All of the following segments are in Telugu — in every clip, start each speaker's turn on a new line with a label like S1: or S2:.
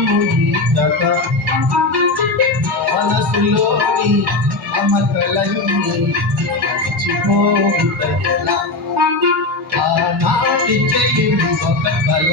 S1: ముగితక మనసులోని అమకలన్నీ మర్చిపోతల ఆనాటి చెయ్యి ఒక కళ.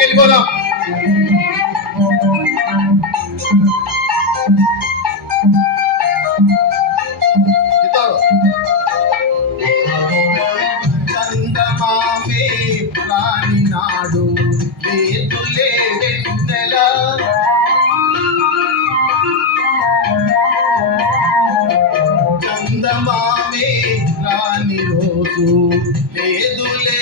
S1: ఒకసారి వెళ్ళిపోదాం చందమామే రాని నాడు లేదులే వెన్నెల. చందమామే రాని రోజు లేదులే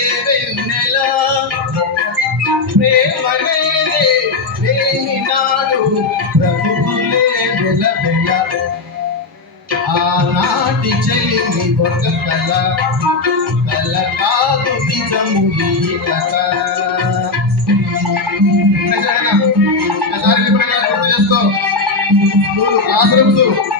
S1: ఆనాటి చెల్లిని ఒక కళ కళ కాదు నిజము ఈ కథ. నిజమేనా? ఒకసారి గుర్తు చేసుకో? Classrooms.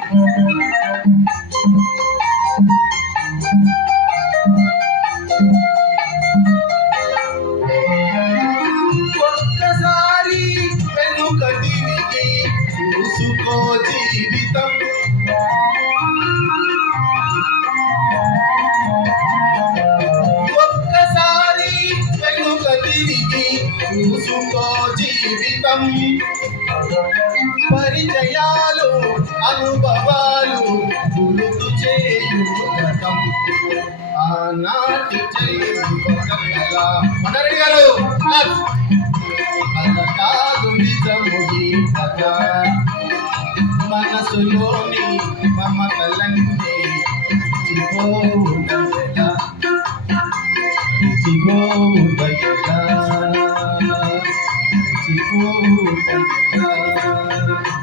S1: చూసుకో జీవితం పరిచయాలు అనుభవాలు గురుతు చేయు గతం ఆనాటి చేయు గారు కాదు నిజము మనసులోని